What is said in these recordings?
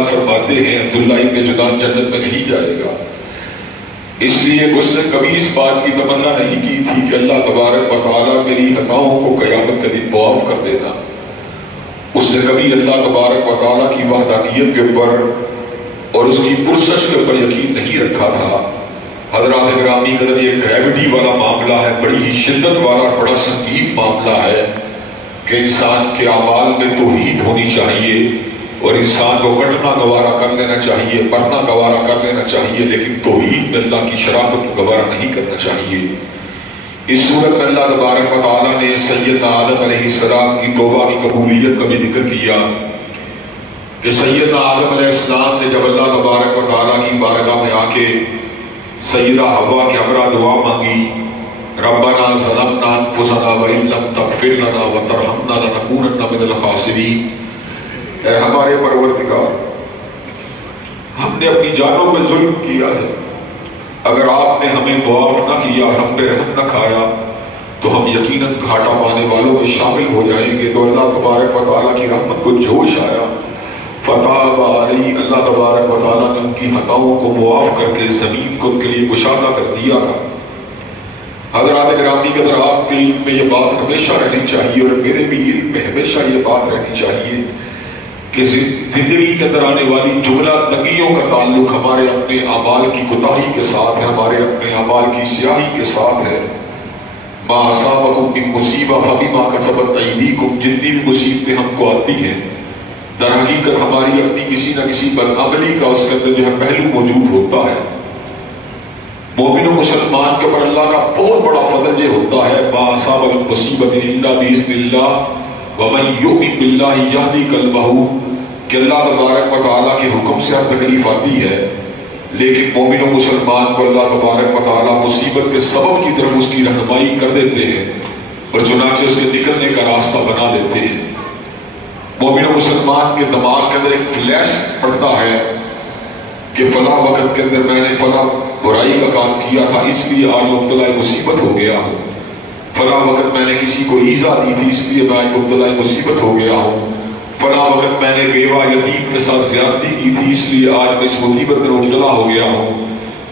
ارشاد فرماتے ہیں عبداللہ ابن جدعان جنت میں نہیں جائے گا، اس لیے اس نے کبھی اس بات کی تمنا نہیں کی تھی کہ اللہ تبارک و تعالیٰ میری خطاؤں کو قیامت کے دن معاف کر دینا۔ اس نے کبھی اللہ تبارک و تعالیٰ کی وحدانیت کے اوپر اور اس کی پرسش کے اوپر یقین نہیں رکھا تھا۔ حضرات گرامی قدر، یہ گریوٹی والا معاملہ ہے، بڑی ہی شدت والا اور بڑا سنگین معاملہ ہے کہ انسان کے اعمال میں توحید ہونی چاہیے اور انسان کو کٹنا گوارا کر لینا چاہیے، پڑھنا گوارا کر لینا چاہیے، لیکن توحید میں اللہ کی شراکت کو گوارا نہیں کرنا چاہیے۔ اس صورت میں اللہ تبارک و تعالیٰ نے سیدنا آدم علیہ السلام کی توبہ کی قبولیت کا بھی ذکر کیا کہ سیدنا آدم علیہ السلام نے جب اللہ تبارک و تعالیٰ کی بارگاہ میں آ کے سیدہ حوا کے ہمراہ دعا مانگی، ربنا ظلمنا انفسنا وان لم تغفر لنا وترحمنا لنکونن من الخاسرین۔ اے ہمارے پروردگار، ہم نے اپنی جانوں میں ظلم کیا ہے، اگر آپ نے ہمیں معاف نہ کیا، ہم پہ رحم نہ کھایا تو ہم یقیناً گھاٹا پانے والوں میں شامل ہو جائیں گے۔ تو اللہ تبارک و تعالیٰ کی رحمت کو جوش آیا، فتاب علیہ، اللہ تبارک و تعالیٰ نے ان کی خطاؤں کو معاف کر کے زمین کو ان کے لیے کشادہ کر دیا تھا۔ حضرات گرامی قدر، آپ کے علم میں یہ بات ہمیشہ رہنی چاہیے اور میرے بھی علم میں ہمیشہ یہ بات رہنی چاہیے کہ زندگی کے اندر آنے والی جملہ نگیوں کا تعلق ہمارے اپنے اعمال کی کوتاہی کے ساتھ ہے، ہمارے اپنے اعمال کی سیاہی کے ساتھ ہے۔ ما اصابکم من مصیبہ فبما کسبت ایدیکم، جتنی بھی مصیبتیں ہم کو آتی ہیں در حقیقت ہماری اپنی کسی نہ کسی بدعملی کا اس کے اندر جو ہے پہلو موجود ہوتا ہے۔ مومن و مسلمان کے اوپر اللہ کا بہت بڑا فضل یہ ہوتا ہے، ما اصاب من مصیبۃ الا باذن اللہ ومن یؤمن باللہ یہدی قلبہ، کہ اللہ تبارک و تعالیٰ کے حکم سے ہر تکلیف آتی ہے، لیکن مومن و مسلمان کو اللہ تبارک و تعالیٰ مصیبت کے سبب کی طرف اس کی رہنمائی کر دیتے ہیں اور چنانچہ اس کے نکلنے کا راستہ بنا دیتے ہیں۔ مومن و مسلمان کے دماغ کے اندر ایک فلیش پڑتا ہے کہ فلاں وقت کے اندر میں نے فلاں برائی کا کام کیا تھا، اس لیے آج مبتلا مصیبت ہو گیا ہوں، فلاں وقت میں نے کسی کو ایذا دی تھی، اس لیے میں آج مبتلا مصیبت ہو گیا ہوں، فلاں وقت میں نے بیوہ یتیم کے ساتھ زیادتی کی تھی، اس لیے آج میں اس مصیبت میں مبتلا ہو گیا ہوں۔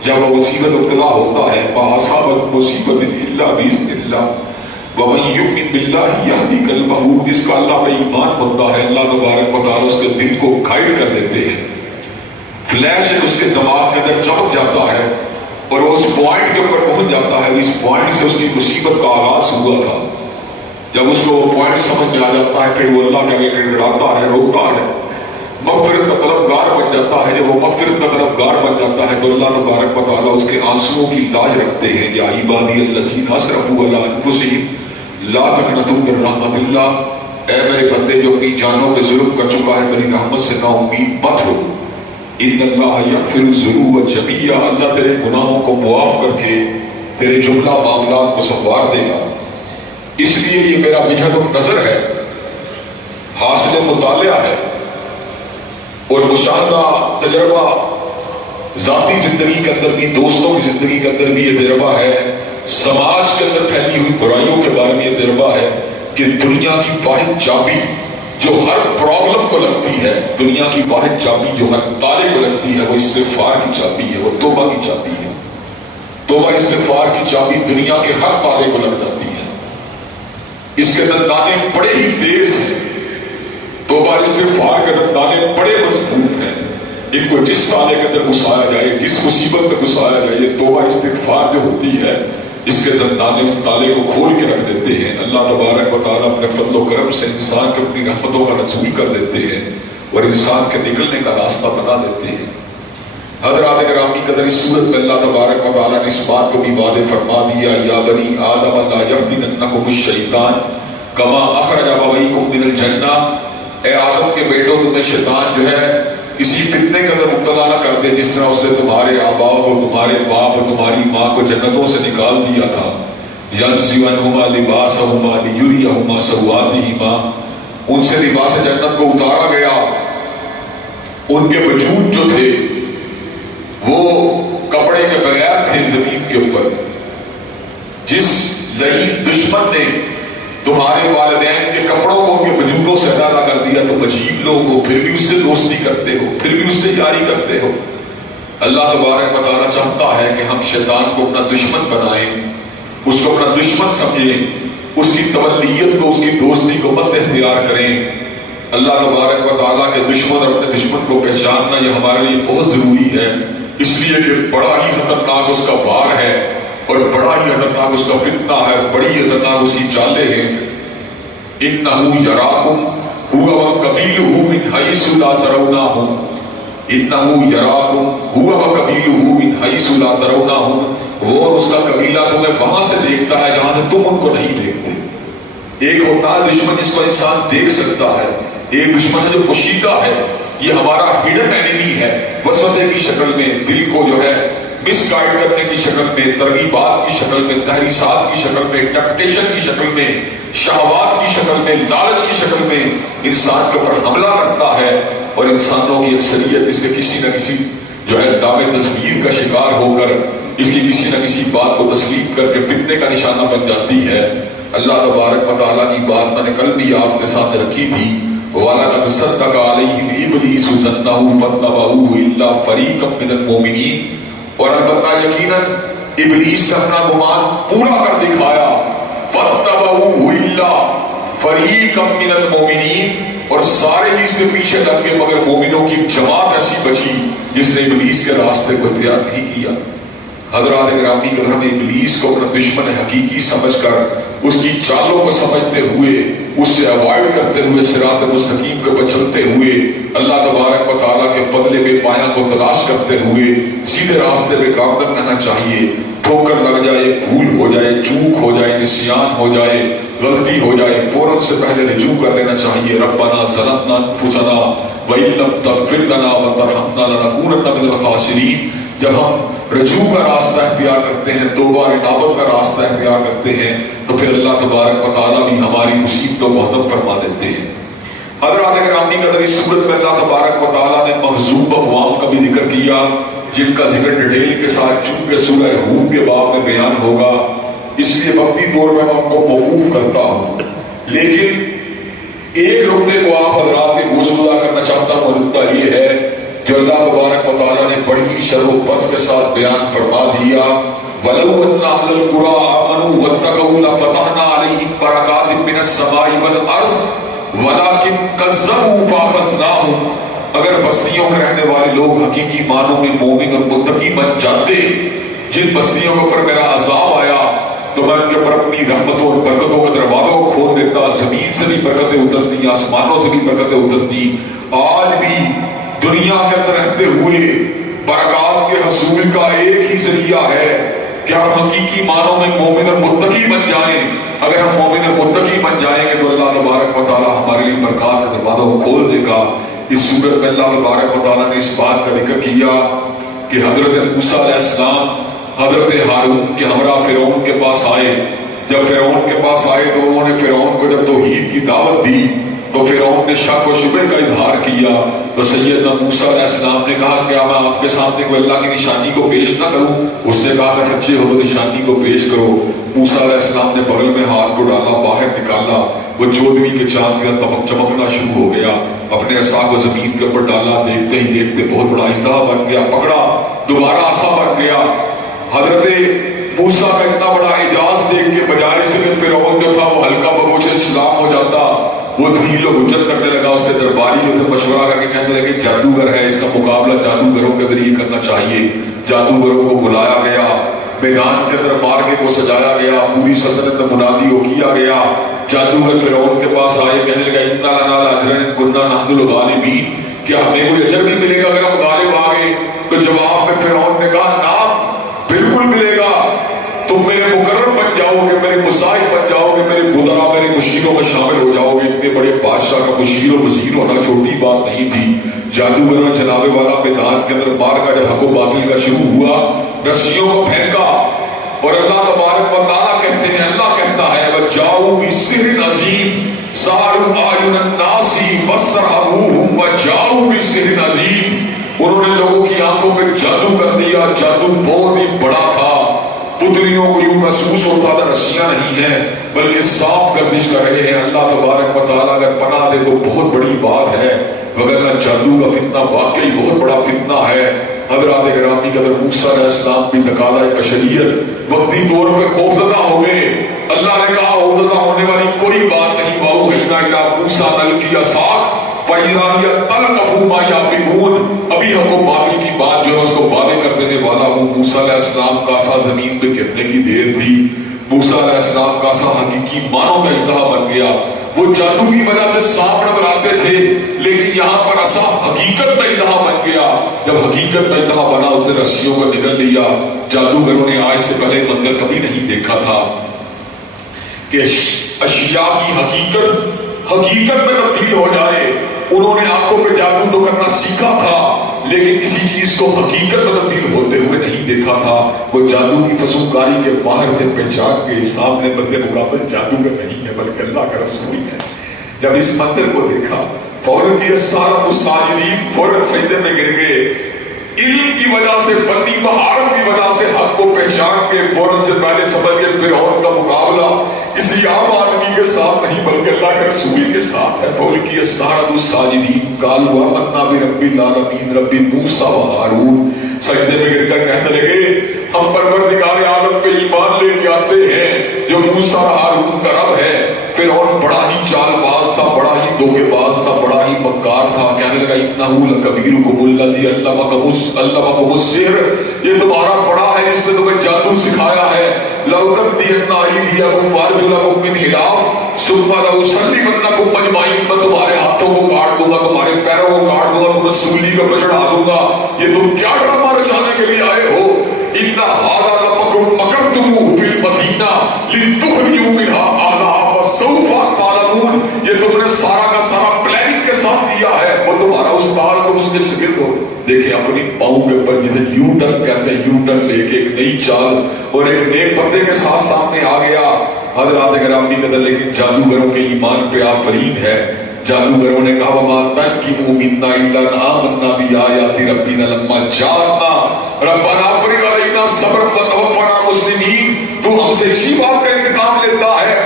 جب وہ مصیبت مبتلا ہوتا ہے، ما اصابت مصیبت الا باذن اللہ ومن یؤمن باللہ یہدی قلبہ، جس کا اللہ پہ ایمان ہوتا ہے اللہ تبارک و تعالیٰ اس کے دل کو گائیڈ کر دیتے ہیں۔ فلیش اس کے دماغ کے اندر چمک جاتا ہے اور وہ اس پوائنٹ کے اوپر پہنچ جاتا ہے، اس پوائنٹ سے اس کی مصیبت کا آغاز ہوا تھا۔ جب اس کو وہ پوائنٹ سمجھ میں آ جاتا ہے، پھر وہ اللہ کے آگے گڑگڑاتا ہے، روتا ہے، مغفرت کا طلبگار بن جاتا ہے۔ جب وہ مغفرت کا طلبگار بن جاتا ہے تو اللہ تبارک و تعالیٰ اس کے آنسوؤں کی لاج رکھتے ہیں۔ یا عبادی الذین اسرفوا علی انفسہم لا تقنطوا من رحمت اللہ، اے میرے بندے جو اپنی جانوں پہ ظلم کر چکا ہے، میری رحمت سے نا امید مت ہو۔ ان اللہ یغفر الذنوب جميعا، اللہ تیرے گناہوں کو معاف کر کے تیرے جملہ معاملات کو سنوار دے گا۔ اس لیے یہ میرا وجہت نظر ہے، حاصل مطالعہ ہے اور مشاہدہ تجربہ، ذاتی زندگی کے اندر بھی، دوستوں کی زندگی کے اندر بھی یہ تجربہ ہے، سماج کے اندر پھیلی ہوئی برائیوں کے بارے میں یہ تجربہ ہے کہ دنیا کی واحد چابی جو ہر پرابلم کو لگتی ہے، دنیا کی واحد چابی جو ہر تالے کو لگتی ہے، وہ استغفار کی چابی ہے، وہ توبہ کی چابی ہے۔ توبہ استغفار کی چابی دنیا کے ہر تالے کو لگ جاتی ہے، اس کے دندانے بڑے ہی تیز ہیں، توبہ استغفار کے دندانے بڑے مضبوط ہیں، ان کو جس تالے کے اندر گھسایا جائے، جس مصیبت میں گھسایا جائے، یہ توبہ استغفار جو ہوتی ہے اس کے دندانے اس تالے کو کھول کے رکھ دیتے ہیں۔ اللہ تبارک و تعالیٰ اپنے فضل و کرم سے انسان کو اپنی رحمتوں کا نزول کر دیتے ہیں اور انسان کے نکلنے کا راستہ بنا دیتے ہیں۔ حضرات گرامی قدر، اس صورت میں اللہ تبارک و تعالیٰ نے اس بات کو بھی واضح فرما دیا، یا بنی آدم لا یفتننکم الشیطان کما اخرج ابویکم من الجنہ، اے آدم کے بیٹوں تمہیں شیطان جو ہے اسی فتنے کے اندر مبتلا نہ کر دے جس طرح اس نے تمہارے آباء کو، تمہارے باپ اور تمہاری ماں کو جنتوں سے نکال دیا تھا۔ يَنزِعُ عَنْهُمَا لِبَاسَهُمَا لِيُرِيَهُمَا سَوْآتِهِمَا، ان سے لباس جنت کو اتارا گیا، ان کے وجود جو تھے وہ کپڑے کے بغیر تھے زمین کے اوپر۔ جس ضعیف دشمن نے تمہارے والدین کے کپڑوں کو ان کے وجود بزرگوں سے علیحدہ کر دیا تم عجیب لوگ ہو، پھر بھی اس سے دوستی کرتے ہو، پھر بھی اس سے یاری کرتے ہو۔ اللہ تبارک و تعالیٰ چاہتا ہے کہ ہم شیطان کو اپنا دشمن بنائیں، اس کو اپنا دشمن سمجھیں، اس کی تولیت کو، اس کی دوستی کو مت اختیار کریں۔ اللہ تبارک و تعالیٰ کے دشمن اور اپنے دشمن کو پہچاننا یہ ہمارے لیے بہت ضروری ہے، اس لیے کہ بڑا ہی خطرناک اس کا وار ہے، اور بڑا ہی خطرناک اس کا فتنہ ہے، بڑی خطرناک اس کی چالیں ہیں۔ اِنَّهُ يَرَاكُمْ هُوَ وَقَبِيلُهُ مِنْ حَيْثُ لَا تَرَوْنَاهُمْ اِنَّهُ يَرَاكُمْ هُوَ وَقَبِيلُهُ مِنْ حَيْثُ لَا تَرَوْنَاهُمْ، وہ اور اس کا قبیلہ تمہیں وہاں سے دیکھتا ہے جہاں سے تم ان کو نہیں دیکھتے۔ ایک ہوتا ہے دشمن جس کو انسان دیکھ سکتا ہے، ایک دشمن ہے جو پوشیدہ ہے، یہ ہمارا ہڈن اینیمی ہے، وسوسے کی شکل میں، دل کو جو ہے مس گائیڈ کرنے کی شکل میں، ترغیبات کی شکل میں، تحریصات کی شکل میں، ٹیمپٹیشن کی شکل میں، شہوات کی شکل میں، لالچ کی شکل میں انسان کے اوپر حملہ کرتا ہے، اور انسانوں کی اکثریت اس کے کسی نہ کسی جو ہے دعوے تصویر کا شکار ہو کر اس کی کسی نہ کسی بات کو تسلیم کر کے فتنے کا نشانہ بن جاتی ہے۔ اللہ تبارک و تعالیٰ کی بات میں نے کل بھی آپ کے ساتھ رکھی تھی، وَلَقَدْ صَدَّقَ عَلَيْهِمْ إِبْلِيسُ ظَنَّهُ فَاتَّبَعُوهُ إِلَّا فَرِيقًا مِّنَ الْمُؤْمِنِينَ، اور البتہ یقیناً ابلیس نے اپنا گمان پورا کر دکھایا، فَاتَّبَعُوهُ إِلَّا فَرِيقًا مِّنَ الْمُؤْمِنِينَ، اور سارے ہی اس کے پیچھے لگ گئے مگر مومنوں کی جماعت ایسی بچی جس نے ابلیس کے راستے کو اختیار نہیں کیا۔ حضرات گرامی، اگر ہم ابلیس کو اپنا دشمن حقیقی سمجھ کر اس کی چالوں کو سمجھتے ہوئے اس سے اوائڈ کرتے ہوئے صراط مستقیم کے پر چلتے ہوئے اللہ تبارک و تعالیٰ کے فضل بے پایہ کو تلاش کرتے ہوئے سیدھے راستے پہ گامزن رہنا چاہیے۔ ٹھوکر لگ جائے، بھول ہو جائے، چوک ہو جائے، نسیان ہو جائے، غلطی ہو جائے، فوراً سے پہلے رجوع کر لینا چاہیے۔ ربنا ظلمنا انفسنا وان لم تغفر لنا وترحمنا لنکونن من الخاسرین۔ جب ہم رجوع کا راستہ اختیار کرتے ہیں، توبہ انابت کا راستہ اختیار کرتے ہیں، تو پھر اللہ تبارک و تعالیٰ بھی ہماری مصیبتوں کو ختم فرما دیتے ہیں۔ حضرات گرامی قدر، اس صورت میں اللہ تبارک و تعالیٰ نے مغضوب اقوام کا بھی ذکر کیا، جن کا ذکر ڈیٹیل کے ساتھ چونکہ سورہ ہود کے باب میں بیان ہوگا، اس لیے وقتی طور پر میں آپ کو موقوف کرتا ہوں، لیکن ایک نقطے کو آپ حضرات کی گوش گزار کرنا چاہتا ہوں، اور نقطہ یہ ہے جو اللہ تبارک و تعالیٰ نے بڑی شر و پس کے ساتھ بیان فرما دیا، وَلَوْ أَنَّ أَهْلَ الْقُرَىٰ آمَنُوا وَاتَّقَوْا لَفَتَحْنَا عَلَيْهِمْ بَرَكَاتٍ مِّنَ السَّمَاءِ وَالْأَرْضِ وَلَٰكِن كَذَّبُوا فَأَخَذْنَاهُمْ۔ اگر بستیوں کے رہنے والے لوگ حقیقی معنوں میں مومن اور متقی بن جاتے، جن بستیوں کے اوپر میرا عذاب آیا تو میں ان کے اوپر اپنی رحمتوں اور برکتوں کے دروازوں کو کھول دیتا، زمین سے بھی برکتیں اترتی، آسمانوں سے بھی برکتیں اترتی۔ آج بھی دنیا کے اندر رہتے ہوئے برکات کے حصول کا ایک ہی ذریعہ ہے کہ ہم حقیقی معنوں میں مومن اور متقی بن جائیں۔ اگر ہم مومن اور متقی بن جائیں گے تو اللہ تبارک و تعالیٰ ہمارے لیے برکات کے دروازوں کو کھول دے گا۔ اس صورت میں اللہ تبارک و تعالیٰ نے اس بات کا ذکر کیا کہ حضرت موسیٰ علیہ السلام حضرت ہارون کے ہمراہ فرعون کے پاس آئے۔ جب فرعون کے پاس آئے تو انہوں نے فرعون کو جب توحید کی دعوت دی تو فرعون نے شک و شبہ کا اظہار کیا، تو سیدنا موسیٰ علیہ السلام نے کہا کیا میں آپ کے سامنے کوئی اللہ کی نشانی کو پیش نہ کروں؟ اس نے کہا کہ سچے ہو تو نشانی کو پیش کرو۔ موسیٰ علیہ السلام نے بغل میں ہاتھ کو ڈالا، باہر نکالا، وہ 14ویں کے چاند کا چمکنا شروع ہو گیا۔ اپنے عصا کو زمین کے اوپر ڈالا، دیکھتے ہی دیکھتے بہت بڑا اژدہا بن گیا، پکڑا، دوبارہ عصا بن گیا۔ حضرت موسیٰ کا اتنا بڑا اعجاز دیکھ کے بجائے اس کے فرعون جو تھا وہ ہلکا بگوچ اسلام ہو جاتا، وہ دلیل و حجت کرنے لگا۔ اس کے درباری جو تھے مشورہ کر کے کہنے لگے جادوگر ہے، اس کا مقابلہ جادوگروں کے ذریعے کرنا چاہیے۔ جادوگروں کو بلایا گیا، میدان کے اندر مارکے کو سجایا گیا، پوری سلطنت میں منادی ہو کیا گیا۔ جادوگر فرعون کے پاس آئے، کہنے لگا اِنَّا لَنَا لَأَجْرًا إِن كُنَّا نَحْنُ الْغَالِبِينَ، کیا ہمیں کوئی اجر بھی ملے گا اگر ہم غالب آ گئے؟ تو جواب میں فرعون نے کہا نعم، بالکل ملے گا، تم میرے مقرر بن جاؤ گے، میرے مساعد بن جاؤ گے، میرے وزراء میرے مشیروں میں شامل ہو جاؤ گے۔ اتنے بڑے بادشاہ کا مشیر و وزیر ہونا چھوٹی بات نہیں تھی۔ جادوگر جناب والا میدان کے اندر مار کا جب حق و باطل کا شروع ہوا، رسیوں کو پھینکا، اور اللہ تبارک و تعالیٰ کہتے ہیں، اللہ کہتا ہے وَجَاءُوا بِسِحْرٍ عَظِيمٍ سَحَرُوا أَعْيُنَ النَّاسِ وَاسْتَرْهَبُوهُمْ وَجَاءُوا بِسِحْرٍ عَظِيمٍ۔ انہوں نے لوگوں کی آنکھوں پہ جادو کر دیا، جادو بہت ہی بڑا تھا۔ پتلیوں کو یوں محسوس ہوتا تھا رسیاں نہیں ہیں بلکہ صاف گردش کر رہے ہیں. اللہ تبارک و تعالیٰ اگر پناہ دے تو بہت بڑی بات ہے، وگرنہ جادو کا فتنہ واقعی بہت بڑا فتنہ ہے. حضرات گرامی قدر موسیٰ علیہ السلام بھی تقاضۂ بشریت وقتی طور پہ خوفزدہ ہو گئے. اللہ نے کہا خوفزدہ ہونے والی کوئی بات نہیں. وَأَوْحَيْنَا إِلَىٰ مُوسَىٰ أَنْ أَلْقِ عَصَاكَ فَإِذَا هِيَ تَلْقَفُ مَا يَأْفِكُونَ. ابھی حق و باطل کی بات جو ہے اس کو واضح کر دینے والا ہوں. موسیٰ علیہ السلام کا عصا زمین پہ گرنے کی دیر تھی. موسیٰ علیہ السلام کا عصا حقیقی معنوں میں اژدہا بن گیا. وہ جادو کی وجہ سے سانپ نظر آتے تھے لیکن یہاں پر عصا حقیقت میں اژدہا بن گیا. جب حقیقت میں اژدہا بنا اسے رسیوں کو نگل لیا. جادوگروں نے آج سے پہلے منظر کبھی نہیں دیکھا تھا کہ اشیاء کی حقیقت میں تبدیل ہو جائے. انہوں نے آنکھوں پہ جادو تو کرنا سیکھا تھا لیکن کسی چیز کو حقیقت میں تبدیل ہوتے ہوئے نہیں دیکھا تھا. وہ جادو کی فسوکاری کے باہر تھے، پہچان کے سامنے بندے مقابل جادوگر نہیں ہے بلکہ اللہ کا رسول ہے. جب اس منظر کو دیکھا فوراً کی سارا الساجدین فوراً سجدے میں گر گئے. علم کی وجہ سے، فنی مہارت کی وجہ سے حق کو پہچان کے فوراً سے پہلے سمجھ گئے فرعون کا مقابلہ کسی عام آدمی کے ساتھ نہیں بلکہ اللہ کے رسول کے ساتھ ہے. فوراً کی سارا الساجدین قالوا آمنا برب العالمین رب موسیٰ و ہارون. سجدے میں گر کر کہنے لگے ہم پروردگار عالم پہ ایمان لے کے آتے ہیں جو موسیٰ و ہارون کا رب ہے. فرعون بڑا ہی چال باز تھا، بڑا ہی دھوکے باز تھا، بڑا ہی مکار تھا. کہنے لگا انہ لکبیرکم الذی علمکم السحر. یہ تمہارا بڑا ہے جس نے تمہیں جادو سکھایا ہے. لأقطعن أيديكم وأرجلكم من خلاف ثم لأصلبنكم أجمعين. میں تمہارے ہاتھوں کو کاٹ دوں گا، تمہارے پیروں کو کاٹ دوں گا، تمہیں سولی پر چڑھا دوں گا. یہ تم کیا ڈرامہ رچانے کے لیے آئے ہو؟ إن هذا لمكر مكرتموه في المدينة لتخرجوا منها أهلها فسوف تعلمون. یہ تم نے سارا کا سارا پلاننگ کے ساتھ دیا ہے. وہ تمہارا استاد، تم اس کے شاگرد ہو. دیکھیں اپنی پاؤں کے اوپر جسے یو ٹرن کہتے ہیں، یو ٹرن لے کے ایک نئی چال اور ایک نئے پتے کے ساتھ سامنے آ گیا. حضرات گرامی قدر لیکن جادوگروں کے ایمان پہ آفرین ہے. جادوگروں نے کہا وما تنقموا منا الا ان آمنا بآیات ربنا لما جاءنا ربنا افرغ علینا صبرا وتوفنا مسلمین. تو ہم سے اسی بات کا انتقام لیتا ہے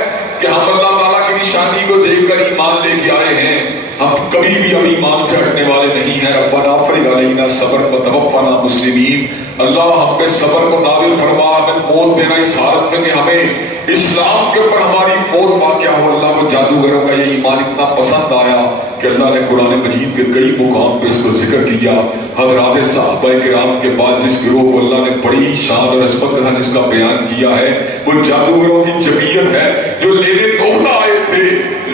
کہ ہم اللہ تعالیٰ کی نشانی کو دیکھ کر ایمان لے کے آئے ہیں. ہم کبھی بھی اب ایمان سے ہٹنے والے نہیں ہیں. ربنا افرغ علینا صبرا وتوفنا مسلمین. اللہ ہم پہ صبر کو نازل فرما، ہمیں موت دینا اس حالت میں کہ ہمیں اسلام کے اوپر ہماری موت واقع ہو. اللہ کو جادوگروں کا یہ ایمان اتنا پسند آیا کہ اللہ نے قرآن مجید کے کئی مقام پہ اس کو ذکر کیا. حضرات صحابہ کرام کے بعد جس گروہ کو اللہ نے بڑی شان اور عظمت کے ساتھ اس کا بیان کیا ہے وہ جادوگروں کی جمعیت ہے جو لینے دوہنا آئے تھے،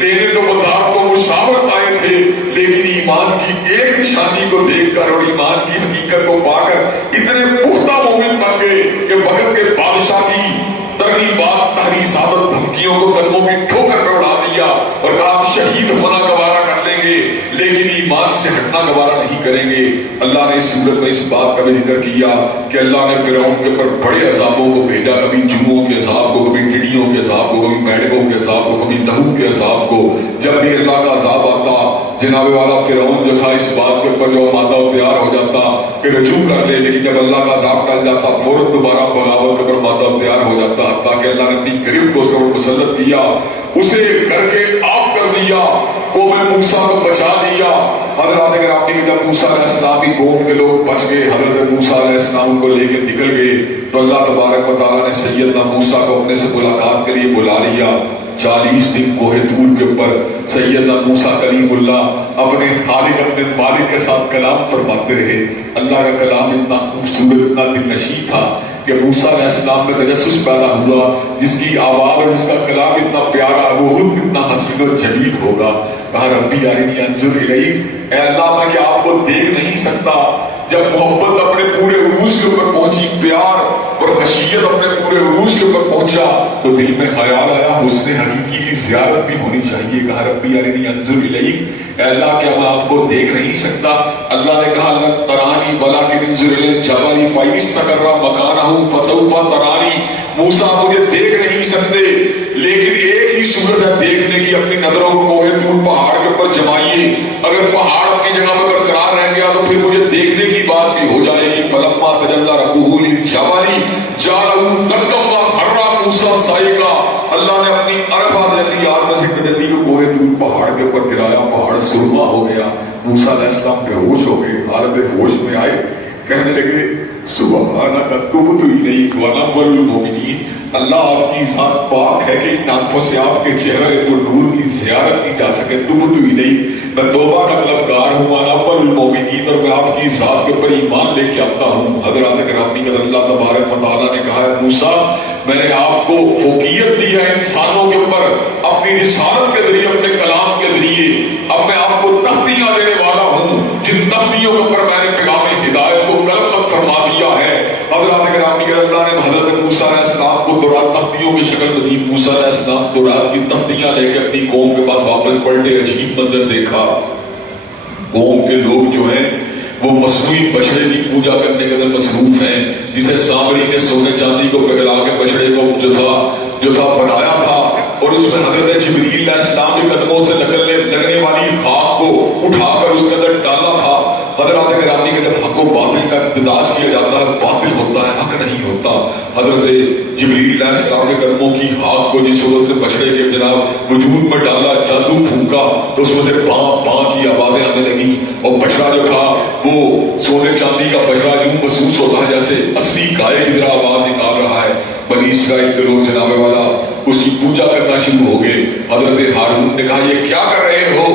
لینے تو وزارت و مشاورت آئے تھے لیکن ایمان کی ایک نشانی کو دیکھ کر اور ایمان کی حقیقت کو پا کر اتنے پختہ مومن بن گئے کہ وقت کے بادشاہ کی ترغیبات، تحریصات اور دھمکیوں کو قدموں کی ٹھوکر پر اڑا دیا اور کہا ہم شہید ہونا گوارا کر لیں گے لیکن ایمان سے ہٹنا گوارا نہیں کریں گے. اللہ نے اس صورت میں اس بات کا بھی ذکر کیا کہ اللہ نے فرعون کے اوپر بڑے عذابوں کو بھیجا، کبھی جوؤں کے عذاب کو، کبھی ٹڈیوں کے عذاب کو، کبھی میڈکوں کے عذاب کو، کبھی لہو کے عذاب کو. جب بھی اللہ کا عذاب آتا جناب والا فرعون جو تھا اس بات کے اوپر جو مادہ تیار ہو جاتا کہ رجوع کر لے، لیکن جب اللہ کا عذاب ٹل جاتا فوراً دوبارہ بغاوت کے اوپر مادہ تیار ہو جاتا تاکہ اللہ نے اپنی گرفت کو اس کے اوپر مسلط کیا، اسے کر کے آپ کر دیا، قوم موسیٰ کو بچا دیا. حضرات گرامی کہ جب موسیٰ علیہ السلام کی قوم کے لوگ بچ گئے، حضرت موسیٰ علیہ السلام کو لے کے نکل گئے تو اللہ تبارک و تعالیٰ نے سیدنا موسیٰ کو اپنے سے ملاقات کے لیے بلا لیا. 40 دن کوہ طور کے اوپر سیدنا موسیٰ کلیم اللہ اپنے خالق اپنے مالک کے ساتھ کلام فرماتے رہے. اللہ کا کلام اتنا خوبصورت، اتنا دل نشیں تھا کہ موسیٰ علیہ السلام میں تجسس پیدا ہوا جس کی آواز اور جس کا کلام اتنا پیارا وہ خود اتنا حسین اور جلیل ہوگا. کہا ربی ارنی انظر الیک، اے اللہ میں کہ آپ کو دیکھ نہیں سکتا. جب محبت اپنے پورے عروج کے اوپر پہنچی، پیار اور خشیت اپنے پورے عروج کے اوپر پہنچا تو دل میں خیال آیا حسن حقیقی کی زیارت بھی ہونی چاہیے. کہا ربی ارنی انظر الیک، اے اللہ کیا میں آپ کو دیکھ نہیں سکتا؟ اللہ نے کہا لن ترانی ولکن انظر الی الجبل فإن استقر مکانہ فسوف ترانی. موسیٰ مجھے دیکھ نہیں سکتے لیکن ایک ہی صورت ہے دیکھنے کی، اپنی نظروں کو کوہ طور پہاڑ کے اوپر جمائیے. اگر پہاڑ اپنی جگہ پر برقرار رہ گیا تو پھر مجھے دیکھنے کی بات بھی ہو جائے گی. فلما تجلی ربہ للجبل جعلہ دکا اللہ نے اپنی عرفہ جلی آگ میں سے تجلی کو کوہ طور پہاڑ کے اوپر گرایا، پہاڑ سرما ہو گیا، موسیٰ علیہ السلام بے ہوش ہو گئے، حالت ہوش میں آئے، کہنے لگے سبحانک تبت الیک وانا اول المؤمنین، اللہ آپ کی ذات پاک ہے کہ ان آنکھوں سے آپ کے چہرے کو نور کی زیارت کی جا سکے، تبت الیک، میں توبہ کا طلبگار ہوں، وانا اول المؤمنین، اور میں آپ کی ذات کے اوپر ایمان لے کے آتا ہوں۔ حضرات گرامی قدر اللہ تبارک و تعالیٰ نے کہا ہے موسیٰ میں نے آپ کو فوقیت دی ہے انسانوں کے اوپر اپنی رسالت کے ذریعے، اپنے کلام کے ذریعے، اب میں آپ کو تختیاں دینے والا ہوں جن تختیوں کے اوپر میں نے پیغام ہدایت کو قلم فرما دیا ہے۔ حضرات گرامی کہ اللہ نے حضرت موسیٰ علیہ السلام کو تورات تختیوں کی شکل میں دی۔ موسیٰ علیہ السلام تورات کی تختیاں لے کے اپنی قوم کے پاس واپس پلٹے، عجیب منظر دیکھا، قوم کے لوگ جو ہیں وہ مصنوعی بچڑے کی پوجا کرنے کے اندر مصروف ہیں، جسے سامری نے سونے چاندی کو پگھلا کے بچڑے کو جو تھا بنایا تھا، اور اس میں حضرت جبریل علیہ السلام کے قدموں سے لگنے والی خاک کو اٹھا کر اس کے اندر ڈالا تھا۔ حضرات گرامی کہ جب حق و باطل کا امتزاج کیا جاتا ہے، باطل ہوتا ہے حق نہیں ہوتا، حضرت جبریل علیہ السلام کے قدموں کی خاک کو جس صورت سے بچڑے کے جناب وجود میں ڈالا، جادو پھونکا تو اس میں سے باں باں کی آوازیں آنے لگی، اور بچڑا جو تھا وہ سونے چاندی کا بچڑا یوں محسوس ہوتا ہے جیسے اصلی گائے کی طرح آواز نکال رہا ہے۔ بنی اسرائیل کے لوگ جناب والا اس کی پوجا کرنا شروع ہو گئے۔ حضرت ہارون نے کہا یہ کیا کر رہے ہو؟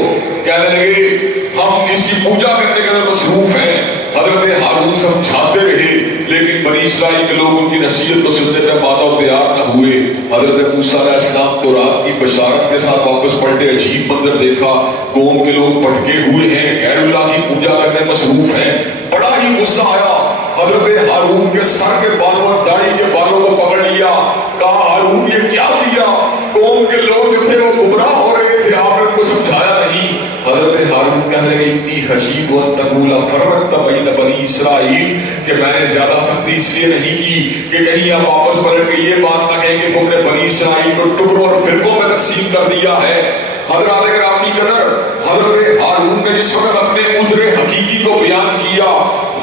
کہنے لگے ہم اس کی پوجا کرنے کے اندر مصروف ہیں۔ حضرت ہارون سمجھاتے رہے لیکن بنی اسرائیل کے لوگ ان کی نصیحت کو سننے پر مادہ و تیار نہ ہوئے۔ حضرت موسیٰ علیہ السلام تورات کی بشارت کے ساتھ واپس پلٹے، عجیب منظر دیکھا، قوم کے لوگ بھٹکے ہوئے ہیں، غیر اللہ کی پوجا کرنے مصروف ہیں۔ بڑا ہی غصہ آیا، حضرت ہارون کے سر کے بالوں، داڑھی کے بالوں کو پکڑ لیا، کہا ہارون یہ کیا کیا؟ قوم کے لوگ جو تھے وہ گمراہ ہو رہے تھے، آپ نے ان کو سمجھایا نہیں۔ حضرت ہارون کہنے لگے اتنی خشیت و تقول فرقت بین بنی اسرائیل، کہ میں نے زیادہ سختی اس لیے نہیں کی کہ کہیں آپ واپس پلٹ کے یہ بات نہ کہیں کہ تم نے بنی اسرائیل کو ٹکڑوں اور فرقوں میں تقسیم کر دیا ہے۔ حضرات گرامی قدر حضرت ہارون نے جس وقت اپنے عذر حقیقی کو بیان کیا،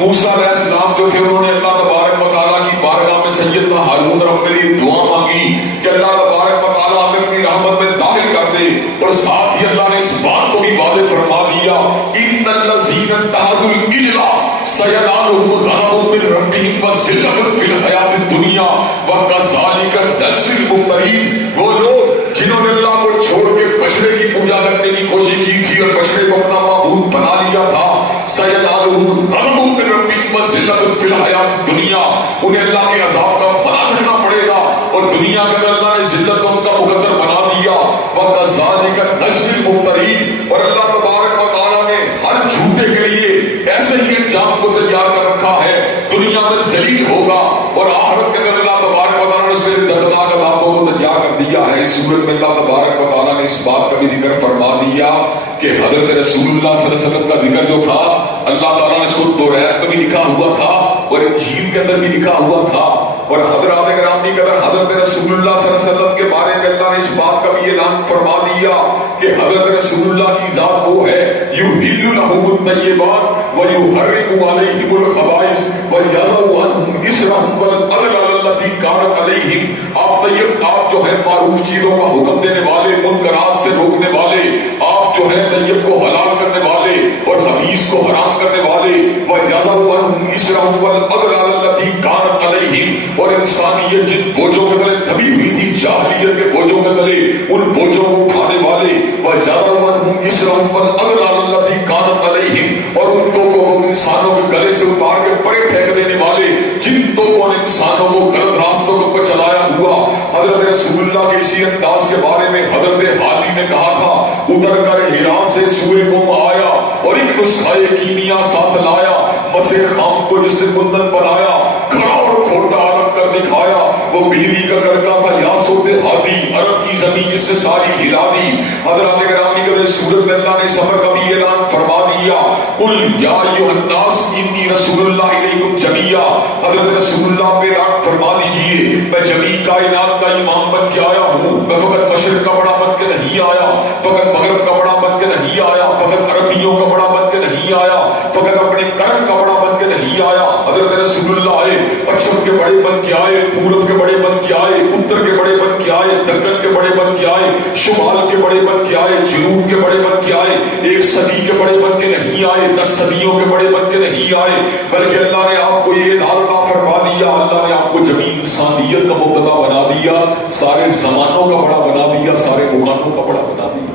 موسیٰ علیہ السلام جو تھے انہوں نے اللہ تبارک و تعالیٰ کی بارگاہ میں سیدنا ہارون رب کے لیے دعا مانگی کہ اللہ تبارک و تعالیٰ ہمیں اپنی رحمت میں داخل کر دے، اور ساتھ ہی اللہ نے اس بات کو بھی واضح فرما دیا ان الذین اتخذوا العجل سینالهم غضب من ربهم وذلة فی الحیاۃ الدنیا وکذالک نجزی المفترین۔ وہ لوگ جنہوں نے اللہ کو چھوڑ کے بچڑے کی پوجا کرنے کی کوشش کی تھی اور بچڑے کو اپنا معبود بنا لیا تھا، سینالهم غضب من ربهم وذلة فی الحیاۃ الدنیا، انہیں اللہ کے عذاب کا مزہ چکھنا پڑے گا، اور دنیا کے اندر اللہ نے ذلت ان کا مقدر بنا دیا، وکذالک نجزی المفترین، اور اللہ تبارک و تعالیٰ نے ہر جھوٹے کے لیے ایسے ہی انجام کو تیار کر رکھا ہے، دنیا میں ذلیل ہوگا اور آخرت کے اندر اللہ تبارک و تعالیٰ نے اس کے دردناک عذابوں کو تیار کر دیا ہے۔ اس صورت میں اللہ تبارک و تعالیٰ نے اس بات کا بھی ذکر فرما دیا کہ حضرت رسول اللہ صلی اللہ علیہ وسلم کا ذکر جو تھا اللہ تعالیٰ نے اس کو توریت میں بھی لکھا ہوا تھا اور انجیل کے اندر بھی لکھا ہوا تھا، اور حضرات گرامی قدر حضرت رسول اللہ صلی اللہ علیہ وسلم کے بارے میں اللہ نے اس بات کا بھی اعلان فرما دیا کہ حضرت رسول اللہ کی ذات وہ ہے یحل لهم الطیبات ویحرم علیہم الخبائث ویضع عنہم اصرهم والاغلال التي كانت علیہم۔ آپ طیب، آپ جو ہے معروف چیزوں کا حکم دینے والے، منکرات سے روکنے والے، آپ جو ہے طیب کو حلال کرنے والے اور خبیث کو حرام کرنے والے، ویضع عنہم اصرهم والاغلال التي كانت علیہم، اور انسانیت جن بوجھوں کے تلے دبی ہوئی تھی، جاہلیت کے بوجھوں کے تلے ان بوجھوں کو اٹھانے والے، وَجَعَلَ عَنْهُمْ إِصْرَهُمْ وَالْأَغْلَالَ الَّتِي كَانَتْ عَلَيْهِمْ، اور ان توقوں کو انسانوں کے گلے سے اتار کے پرے پھینک دینے والے، جن توقوں نے انسانوں کو غلط راستوں پر چلایا ہوا۔ حضرت رسول اللہ کے اسی انداز کے بارے میں حضرت حالی نے کہا تھا اتر کر ہرا سے سوئے قوم آیا اور ایک نسخہ کیمیا ساتھ لایا، مسے خام کو جس سے کندن بنایا، کھڑا اور کھوٹا الگ کر دکھایا، وہ بیوی کا لڑکا تھا یاسوت ہادی، عرب کی زمین جس سے ساری ہلا دی۔ حضرات گرامی کے سورت میں اللہ نے سفر کا بھی اعلان فرما دیا، قل یا ایھا الناس انی رسول اللہ الیکم جمیعا، حضرت رسول اللہ پہ راک فرما دیجئے میں جمیع کائنات کا امام بن کے آیا ہوں، میں فقط مشرق کا بڑا بن کے نہیں آیا، فقط مغرب کا بڑا بن کے نہیں آیا، فقط عربیوں کا بڑا بن کے نہیں آیا، فقط اپنے کرم کا بڑا بن کے نہیں نہیں آیا. حضرت رسول اللہ آئے, پچھم کے بڑے بن کے آئے, پورب کے بڑے بن کے آئے, اتر کے بڑے بن کے آئے, دکن کے بڑے بن کے آئے, شمال کے بڑے بن کے آئے, جنوب کے بڑے بن کے آئے. 1 صدی کے بڑے بن کے نہیں آئے, 10 صدیوں کے بڑے بن کے نہیں آئے, بلکہ اللہ نے آپ کو یہ عطا فرما دیا, اللہ نے آپ کو جمیع انسانیت کا مبتدا بنا دیا, سارے زمانوں کا بڑا بنا دیا, سارے مکانوں کا بڑا بنا دیا.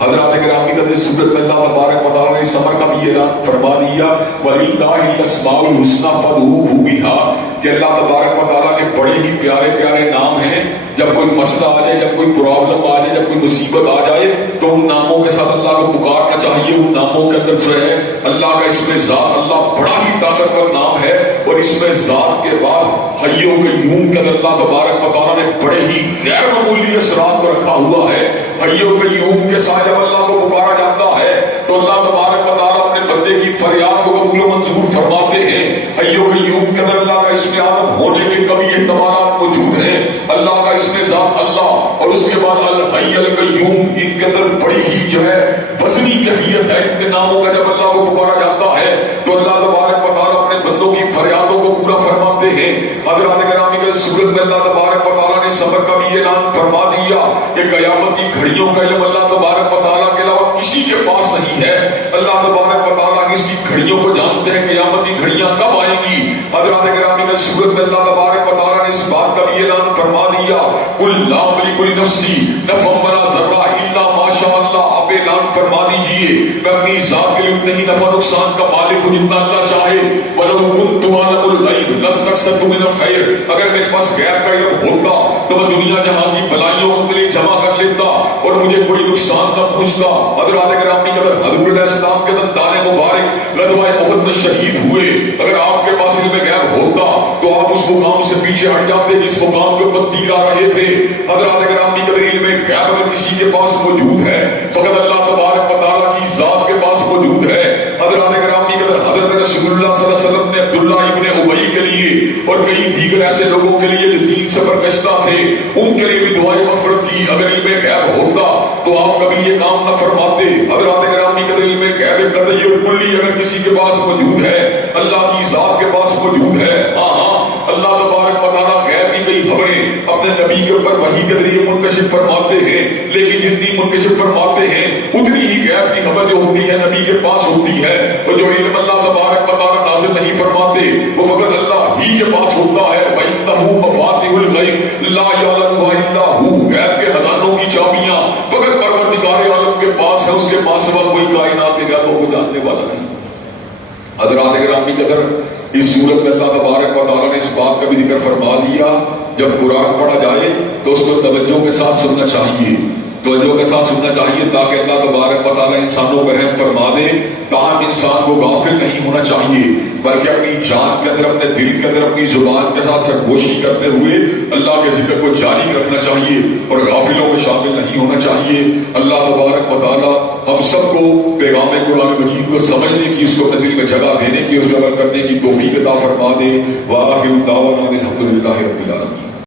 حضرات گرامی کا سورت میں اللہ تبارک و تعالیٰ نے اس امر کا بھی اعلان فرما دیا, وَلِلَّهِ الْأَسْمَاءُ الْحُسْنَىٰ فَادْعُوهُ بِهَا, کہ اللہ تبارک و تعالیٰ کے بڑے ہی پیارے پیارے نام ہیں. جب کوئی مسئلہ آ جائے, جب کوئی پرابلم آ جائے, جب کوئی مصیبت آ جائے, تو ان ناموں کے ساتھ اللہ کو پکارنا چاہیے. ان ناموں کے اندر جو ہے اللہ کا اسم ذات, اللہ بڑا ہی طاقتور نام ہے, اور اس میں ذات کے بعد حی و قیوم کے اندر اللہ تبارک و تعالیٰ نے بڑے ہی غیر معمولی اثرات کو رکھا ہوا ہے. حی و قیوم کے ساتھ جب اللہ کو پکارا جاتا ہے تو اللہ تبارک و تعالیٰ اپنے بندے کی فریاد کو قبول و منظور فرماتے ہیں. حی و قیوم کے اندر اللہ کا اسم اعظم ہونے کے کبھی احتمالات موجود ہیں. اللہ کا اسم ذات اللہ, اور اس کے بعد الحی القیوم, ان کے اندر بڑی ہی جو ہے وزنی کیفیت ہے. ان کے ناموں کا جب اللہ کو پکارا جاتا ہے تو اللہ تبارک و تعالیٰ اپنے بندوں کی فریادوں کو پورا فرماتے ہیں. حضرات گرامی کے سورت میں اللہ تبارک و تعالیٰ نے صبر کا بھی اعلان فرما دیا کہ قیامت کی گھڑیوں کا علم اللہ تبارک و تعالیٰ کے علاوہ کسی کے پاس نہیں ہے. اللہ تبارک و تعالیٰ اس کی گھڑیوں کو جانتے ہیں, قیامت کی گھڑیاں کب آئیں گی. حضرات گرامی کے سورت میں اللہ تبارک و تعالیٰ نے اس بات کا بھی اعلان فرما دیا, قُلْ لَا أَمْلِكُ لِنَفْسِي نَفْعًا وَلَا ضَرًّا إِلَّا مَا شَاءَ اللَّهُ. آپ اعلان فرما دیجئے میں اپنی ذات کے لیے اتنے ہی نفع نقصان کا مالک ہوں جتنا اللہ چاہے. وَلَوْ كُنْتُ أَعْلَمُ الْغَيْبَ لَاسْتَكْثَرْتُ مِنَ الْخَيْرِ, اگر میرے پاس غیب کا علم ہوتا تو میں دنیا جہاں کی بھلائیوں کو اپنے لیے جمع کر لیتا اور مجھے کوئی نقصان نہ پہنچتا. حضرات گرامی قدر, حضور علیہ السلام کے دندان مبارک غزوہ احد میں شہید ہوئے. اگر آپ کے پاس علم غیب ہوتا تو آپ اس مقام سے پیچھے ہٹ جاتے جس مقام کے اوپر تیر آ رہے تھے. حضرات گرامی قدر, علم غیب اگر کسی کے پاس موجود ہے فقط اللہ تبارک و تعالیٰ کی ذات کے پاس موجود ہے. حضرات گرامی قدر, حضرت رسول اللہ صلی اللہ علیہ وسلم نے عبداللہ ابن ابی کے لیے اور کئی دیگر ایسے لوگوں کے لیے جو دین سے برگشتہ تھے, ان کے لیے بھی دعائیں مغفرت کی. اگر علم غیب ہوتا تو آپ کبھی یہ کام نہ فرماتے. حضرات گرامی قدر, علم غیب قطعی اور کلی اگر کسی کے پاس موجود ہے, اللہ کی ذات کے پاس موجود ہے. ہاں اللہ تبارک و تعالیٰ غیب کی کئی خبریں اپنے نبی کے اوپر وحی کے ذریعے منکشف فرماتے ہیں, لیکن جتنی منکشف فرماتے ہیں اتنی ہی غیب کی خبر جو ہوتی ہے نبی کے پاس ہوتی ہے. اور جو علم اللہ تبارک و تعالیٰ نازل نہیں فرماتے وہ فقط اللہ ہی کے پاس ہوتا ہے. وَإِنَّهُ مَفَاتِحُ الْغَيْبِ لَا يَعْلَمُهَا إِلَّا هُوَ, غیب کے خزانوں کی چابیاں فقط پروردگار عالم کے پاس ہے, اس کے پاس سوا کوئی کائنات کے غیبوں کو جاننے والا نہیں. حضرات گرامی قدر, اس صورت میں اللہ تبارک و تعالیٰ نے اس بات کا بھی ذکر فرما دیا, جب قرآن پڑھا جائے تو اس کو توجہ کے ساتھ سننا چاہیے, توجہ کے ساتھ سننا چاہیے تاکہ اللہ تبارک و تعالیٰ انسانوں پر رحم فرما دے. تاہم انسان کو غافل نہیں ہونا چاہیے, بلکہ اپنی جان کے اندر, اپنے دل کے اندر, اپنی زبان کے ساتھ سرگوشی کرتے ہوئے اللہ کے ذکر کو جاری رکھنا چاہیے اور غافلوں میں شامل نہیں ہونا چاہیے. اللہ تبارک و تعالیٰ ہم سب کو پیغام قرآن مجید کو سمجھنے کی, اس کو اپنے دل میں جگہ دینے کی اور عمل کرنے کی توفیق عطا فرما دے. وآخر دعوانا الحمد للہ رب العالمین.